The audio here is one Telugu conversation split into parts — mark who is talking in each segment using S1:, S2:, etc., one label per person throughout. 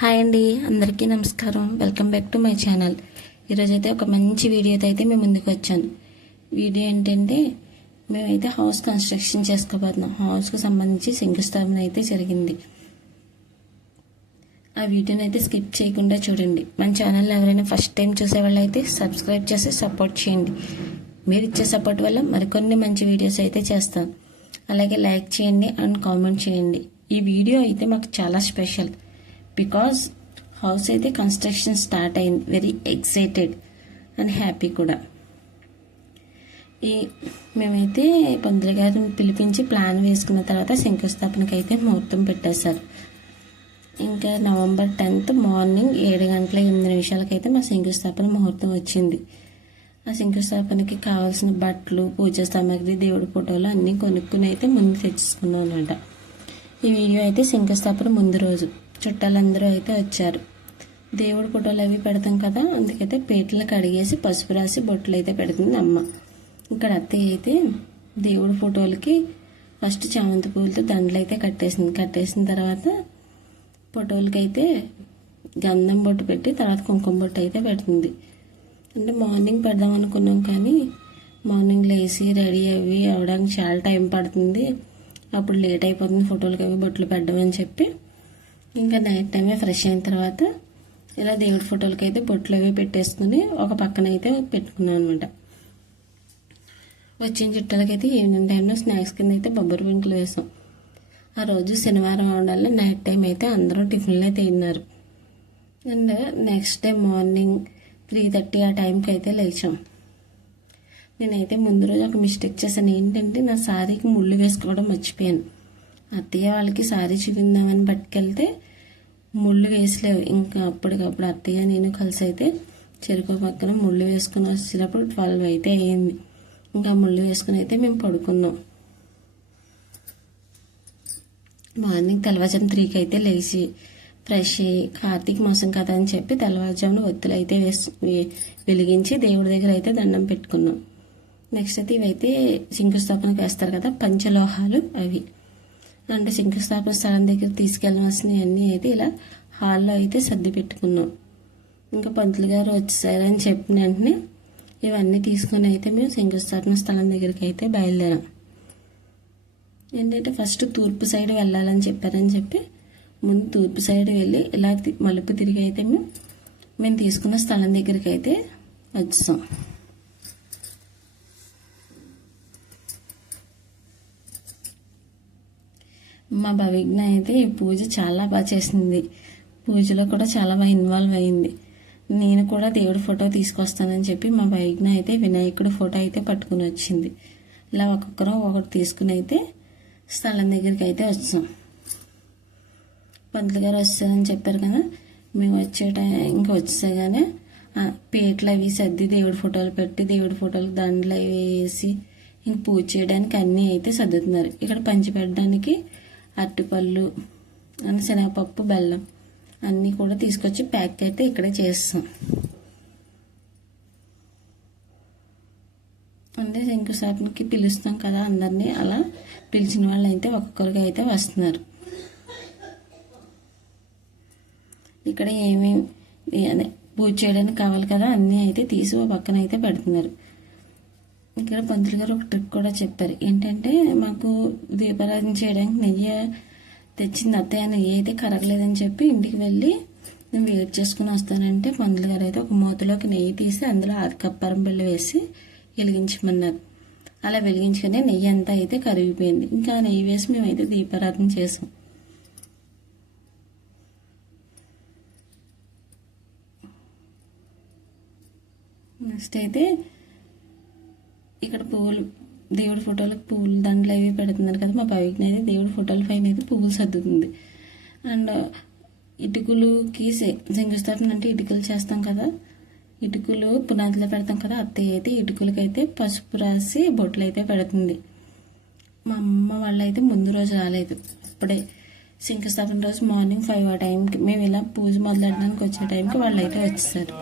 S1: హాయ్ అండి అందరికీ నమస్కారం. Welcome back to my channel ఈరోజు అయితే ఒక మంచి వీడియోతో అయితే మేము ముందుకు వచ్చాను. వీడియో ఏంటంటే మేమైతే హౌస్ కన్స్ట్రక్షన్ చేసుకోబోతున్నాం. హౌస్కు సంబంధించి శంకుస్థాపన అయితే జరిగింది. ఆ వీడియోని అయితే స్కిప్ చేయకుండా చూడండి. మన ఛానల్ ఎవరైనా ఫస్ట్ టైం చూసే వాళ్ళైతే అయితే సబ్స్క్రైబ్ చేసి సపోర్ట్ చేయండి. మీరు ఇచ్చే సపోర్ట్ వల్ల మరికొన్ని మంచి వీడియోస్ అయితే చేస్తాను అలాగే లైక్ చేయండి అండ్ కామెంట్ చేయండి. ఈ వీడియో అయితే మాకు చాలా స్పెషల్ బికాస్ హౌస్ అయితే కన్స్ట్రక్షన్ స్టార్ట్ అయింది. వెరీ ఎక్సైటెడ్ అండ్ హ్యాపీ కూడా. ఈ మేమైతే పంతులు గారిని పిలిపించి ప్లాన్ వేసుకున్న తర్వాత శంకుస్థాపనకి అయితే ముహూర్తం పెట్టేశారు. ఇంకా నవంబర్ టెన్త్ మార్నింగ్ ఏడు గంటల ఎనిమిది నిమిషాలకైతే మా శంకుస్థాపన ముహూర్తం వచ్చింది. ఆ శంకుస్థాపనకి కావాల్సిన బట్టలు పూజా సామాగ్రి దేవుడి ఫోటోలు అన్నీ కొనుక్కుని అయితే ముందు తెచ్చుకున్నాం అనమాట ఈ వీడియో అయితే శంకుస్థాపన ముందు రోజు. చుట్టాలందరూ అయితే వచ్చారు. దేవుడి ఫోటోలు అవి పెడతాం కదా అందుకైతే పేటలు కడిగేసి పసుపు రాసి బొట్లు అయితే పెడుతుంది అమ్మ. ఇక్కడ అత్తయ్య అయితే దేవుడి ఫోటోలకి ఫస్ట్ చామంతి పూలతో దండలు అయితే కట్టేసింది. కట్టేసిన తర్వాత ఫోటోలకి అయితే గంధం బొట్టు పెట్టి తర్వాత కుంకుమ బొట్టు అయితే పెడుతుంది. అంటే మార్నింగ్ పెడదాం అనుకున్నాం కానీ మార్నింగ్ లేచి రెడీ అవి అవడానికి చాలా టైం పడుతుంది. అప్పుడు లేట్ అయిపోతుంది ఫోటోలకి అవి బొట్లు పెట్టమని చెప్పి. ఇంకా నైట్ టైమే ఫ్రెష్ అయిన తర్వాత ఇలా దేవుడి ఫోటోలకి అయితే బొట్లు అవి పెట్టేసుకుని ఒక పక్కన అయితే పెట్టుకున్నాను అనమాట వచ్చిన చుట్టాలకైతే ఈవినింగ్ టైంలో స్నాక్స్ కింద అయితే బొబ్బరి పింకులు వేసాం. ఆ రోజు శనివారం అవడం నైట్ టైం అయితే అందరూ టిఫిన్లు అయితే తిన్నారు. And next day morning three thirty ఆ టైంకి అయితే లేచాం. నేనైతే ముందు రోజు ఒక మిస్టేక్ చేశాను. ఏంటంటే నా శారీకి ముళ్ళు వేసుకోవడం మర్చిపోయాను. అత్తయ్య వాళ్ళకి శారీ చూపిందామని పట్టుకెళ్తే ముళ్ళు వేసలేవు. ఇంకా అప్పటికప్పుడు అత్తయ్య నేను కలిసి అయితే చెరుకు పక్కన ముళ్ళు వేసుకుని వచ్చినప్పుడు ట్వెల్వ్ అయితే అయ్యింది ఇంకా ముళ్ళు వేసుకుని అయితే మేము పడుకున్నాం. మార్నింగ్ తెల్లవారుజాము త్రీకి అయితే లేచి ఫ్రెష్ అయ్యి కార్తీక మాసం కదా అని చెప్పి తెల్లవారుజామున ఒత్తులు అయితే వేసి వెలిగించి దేవుడి దగ్గర అయితే దండం పెట్టుకున్నాం. నెక్స్ట్ అయితే ఇవైతే శంకుస్థాపనకు వేస్తారు కదా పంచలోహాలు అవి. అంటే శంకుస్థాపన స్థలం దగ్గర తీసుకెళ్ళవలసినవి అన్నీ అయితే ఇలా హాల్లో అయితే సర్ది పెట్టుకున్నాం. ఇంకా పంతులు గారు వచ్చేసారని చెప్పిన వెంటనే ఇవన్నీ తీసుకొని అయితే మేము శంకుస్థాపన స్థలం దగ్గరికి అయితే బయలుదేరాం. ఏంటంటే ఫస్ట్ తూర్పు సైడ్ వెళ్ళాలని చెప్పారని చెప్పి ముందు తూర్పు సైడ్ వెళ్ళి ఇలా తి- మలుపు తిరిగి అయితే మేము మేము తీసుకున్న స్థలం దగ్గరికి అయితే వచ్చాం మా భవిజ్ఞ అయితే ఈ పూజ చాలా బాగా చేసింది. పూజలో కూడా చాలా బాగా ఇన్వాల్వ్ అయింది. నేను కూడా దేవుడి ఫోటో తీసుకొస్తానని చెప్పి మా భవిజ్ఞ అయితే వినాయకుడి ఫోటో అయితే పట్టుకుని వచ్చింది. ఇలా ఒక్కొక్కరు ఒకటి తీసుకుని అయితే స్థలం దగ్గరికి అయితే వచ్చాం. పంతులు గారు వస్తారని చెప్పారు కదా మేము వచ్చే టైం ఇంకా వచ్చేగానే ఆ పేట్లు అవి సర్ది దేవుడి ఫోటోలు పెట్టి దేవుడి ఫోటోలు దండలు అవి వేసి ఇంక పూజ చేయడానికి అన్నీ అయితే సర్దుతున్నారు. ఇక్కడ పంచి పెట్టడానికి అరటిపళ్ళు అని శనగపప్పు బెల్లం అన్నీ కూడా తీసుకొచ్చి ప్యాక్ అయితే ఇక్కడే చేస్తాం. అంటే శంకుస్థాపనకి పిలుస్తాం కదా అందరినీ. అలా పిలిచిన వాళ్ళు అయితే ఒక్కొక్కరికి అయితే వస్తున్నారు. ఇక్కడ ఏమేమి అదే పూజ చేయడానికి కావాలి కదా అన్నీ అయితే తీసి ఓ పక్కన అయితే పెడుతున్నారు. ఇక్కడ పంతులు గారు ఒక ట్రిక్ కూడా చెప్పారు. ఏంటంటే మాకు దీపారాధన చేయడానికి నెయ్యి తెచ్చింది అత్తయ్య నెయ్యి అయితే కరగలేదని చెప్పి ఇంటికి వెళ్ళి నేను వెయిట్ చేసుకుని వస్తానంటే పంతులు గారు అయితే ఒక మూతలోకి నెయ్యి తీసి అందులో ఆది కప్పారం బిళ్ళ వేసి వెలిగించమన్నారు. అలా వెలిగించుకునే నెయ్యి అంతా అయితే కరిగిపోయింది. ఇంకా నెయ్యి వేసి మేమైతే దీపారాధన చేసాం. నెక్స్ట్ అయితే ఇక్కడ పువ్వులు దేవుడి ఫోటోలకు పువ్వులు దండలు అవి పెడుతున్నారు కదా మా భవిజ్ఞ అయితే దేవుడి ఫోటోల పైన అయితే పువ్వులు సర్దుతుంది. అండ్ ఇటుకలుకి శంకుస్థాపన అంటే ఇటుకలు చేస్తాం కదా ఇటుకలు పునాదిలో పెడతాం కదా అత్తయ్య అయితే ఇటుకలకైతే పసుపు రాసి బొట్లు అయితే పెడుతుంది. మా అమ్మ వాళ్ళైతే ముందు రోజు రాలేదు. ఇప్పుడే శంకుస్థాపన రోజు మార్నింగ్ ఫైవ్ ఆ టైంకి మేము ఇలా పూజ మొదలెట్టడానికి వచ్చే టైంకి వాళ్ళు అయితే వచ్చేసారు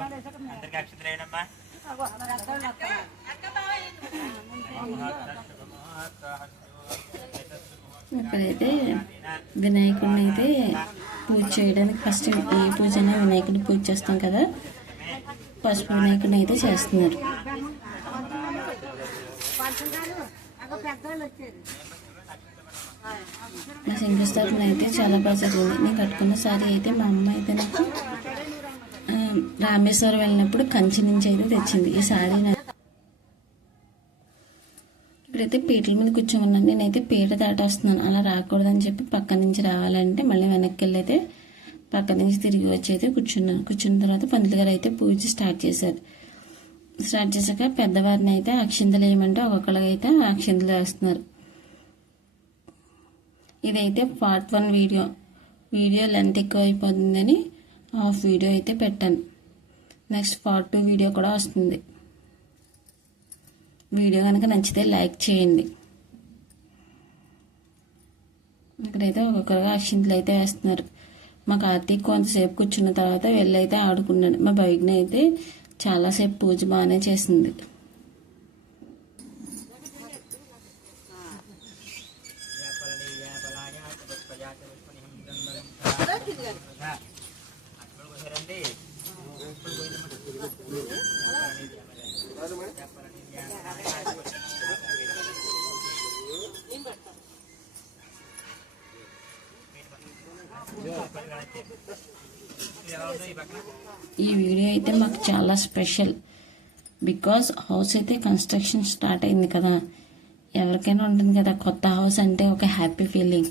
S1: ఇక్కడైతే వినాయకుడిని అయితే పూజ చేయడానికి ఫస్ట్ ఏ పూజ అయినా వినాయకుడిని పూజ చేస్తాం కదా. పసుపు వినాయకుడిని అయితే చేస్తున్నారు. నా శంకుస్థాపన అయితే చాలా బాగా జరిగింది. నేను కట్టుకున్న సారీ అయితే మా అమ్మ అయితే నాకు రామేశ్వరం వెళ్ళినప్పుడు కంచి నుంచి అయితే తెచ్చింది. ఈ సారీ ఇప్పుడైతే పీటల మీద కూర్చోమన్నాను నేనైతే పీట దాటేస్తున్నాను. అలా రాకూడదని చెప్పి పక్క నుంచి రావాలంటే మళ్ళీ వెనక్కి వెళ్ళి అయితే పక్క నుంచి తిరిగి వచ్చి అయితే కూర్చున్నాను కూర్చున్న తర్వాత పంతులు గారు అయితే పూజ స్టార్ట్ చేశారు. స్టార్ట్ చేశాక పెద్దవారిని అయితే అక్షింతలు వేయమంటే ఒక్కొక్కరికి అక్షింతలు వేస్తున్నారు. ఇదైతే part one video video length ఎక్కువ అయిపోతుందని హాఫ్ వీడియో అయితే పెట్టాను. నెక్స్ట్ పార్ట్ టూ వీడియో కూడా వస్తుంది. వీడియో కనుక నచ్చితే లైక్ చేయండి. ఇక్కడైతే ఒక్కొక్కరుగా అక్షింతలు అయితే వేస్తున్నారు. మా కార్తీక్ కొంతసేపు కూర్చున్న తర్వాత వెళ్ళైతే ఆడుకున్నాడు. మా బైక్ని అయితే చాలాసేపు పూజ బాగానే చేసింది. ఈ వీడియో అయితే మాకు చాలా స్పెషల్. బికాస్ హౌస్ అయితే కన్స్ట్రక్షన్ స్టార్ట్ అయింది కదా. ఎవరికైనా ఉంటుంది కదా కొత్త హౌస్ అంటే ఒక హ్యాపీ ఫీలింగ్.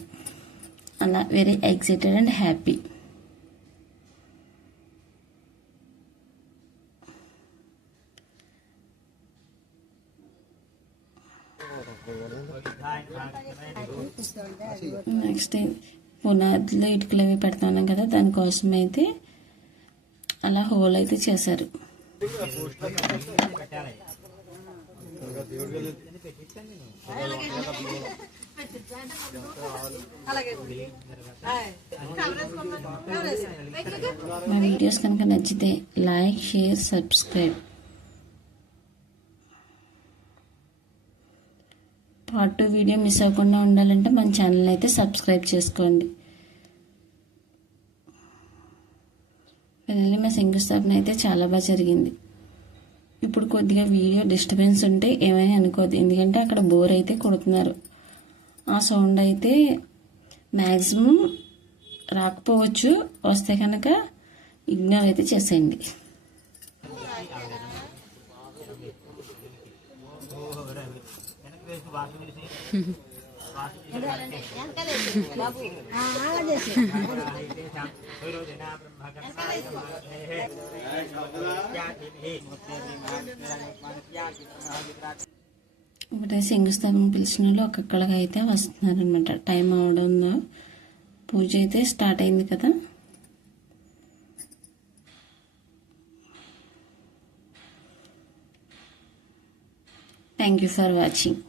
S1: అలా very excited and happy. Next పునాదిలో ఇటుకలు అవి పెడతాను కదా దానికోసం అయితే అలా హోల్ అయితే చేశారు. మా వీడియోస్ కనుక నచ్చితే like share subscribe. Part two video miss అవ్వకుండా ఉండాలంటే మన ఛానల్ అయితే సబ్స్క్రైబ్ చేసుకోండి పిల్లలు మా శంకుస్థాపన అయితే చాలా బాగా జరిగింది ఇప్పుడు కొద్దిగా వీడియో డిస్టర్బెన్స్ ఉంటే ఏమైనా అనుకోదు ఎందుకంటే అక్కడ బోర్ అయితే కొడుతున్నారు ఆ సౌండ్ అయితే మ్యాక్సిమం రాకపోవచ్చు వస్తే కనుక ఇగ్నోర్ అయితే చేసేయండి ఒకటే శంకుస్థాపన పిలిచిన వాళ్ళు ఒక్కొక్కడిగా అయితే వస్తున్నారనమాట టైం అవడంలో పూజ అయితే స్టార్ట్ అయింది కదా? Thank you for watching